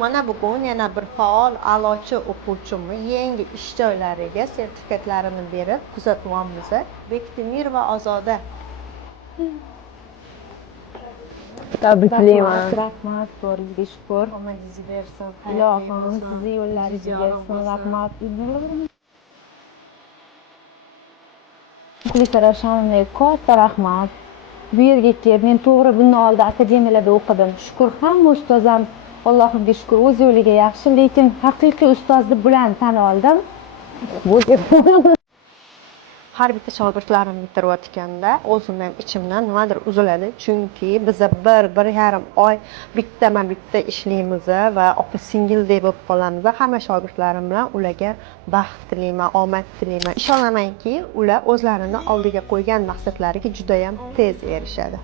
Mana bugun yana bir faol a'lochi o'quvchimiz yangi ish joylariga sertifikatlarini berib kuzatyapmiz. Bektemir va Ozoda. Tabriklayman. Rahmat, Xudoga shukr. Omadingiz bersin. Ilohim sizni yo'llaringiz bersin. Rahmat. Muxlislar Ravshanimga katta rahmat. Bu yerga kelib, men to'g'ri bundan oldin akademiyalarda o'qidim. Shukr, hamma ustozim Allohimga shukr o'z yo'liga yaxshi, lekin haqiqiy ustozni bilan tan oldim. Har bitta shogirdlarim bitirayotganda o'zim ham ichimdan nimadir uziladi, chunki biz bir yarim oy bitta ishlaymiz va opa singil deb bo'lib qolamiz. Hamma shogirdlarim bilan ularga baxt tilayman, omad tilayman. Ishonamanki, ular o'zlarini oldiga qo'ygan maqsadlariga juda ham tez erishadi.